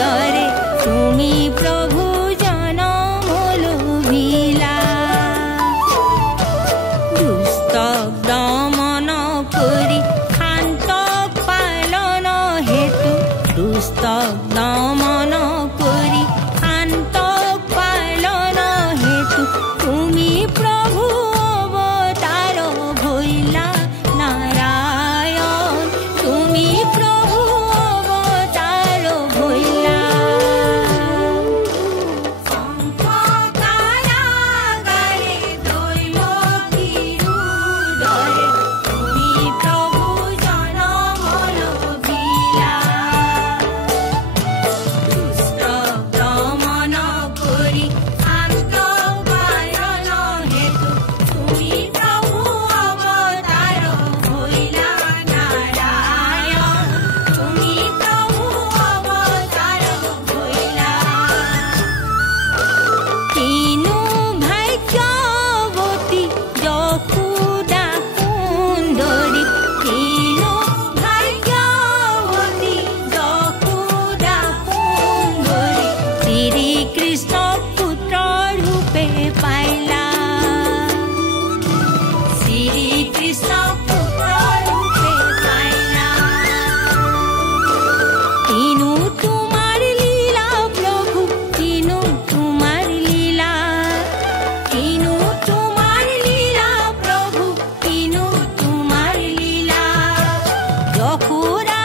উদৰে তুমি প্ৰভু জনম লোভিলা। দুষ্ট দমন কৰি শান্ত পালন হেতু, দুষ্ট দমন কৰি শান্ত পালন হেতু তুমি প্রভু অবতার ভইলা নারায়ণ, তুমি প্রভু অবতার ভইলা। শঙ্খ কারাগারে দৈলকীর উদরে তুমি প্রভু জনম লোভিলা। দুষ্ট দমন কৰি শান্ত পালন হেতু তুমি প্রভু অবতার ভইলা নারায়ণ, তুমি প্রভু অবতার ভইলা। কিনু ভাগ্যবতী যশোদা সুন্দরী, কিনু ভাগ্যবতী যশোদা সুন্দরী শ্রীকৃষ্ণ পুত্র রূপে পাইলা। শ্রীকৃষ্ণ পুত্র রূপে পাইলা। কিনু তোমার লীলা প্রভু, কিনু তোমার লীলা, কিনু তোমার লীলা প্রভু, কিনু তোমার লীলা। যশোদা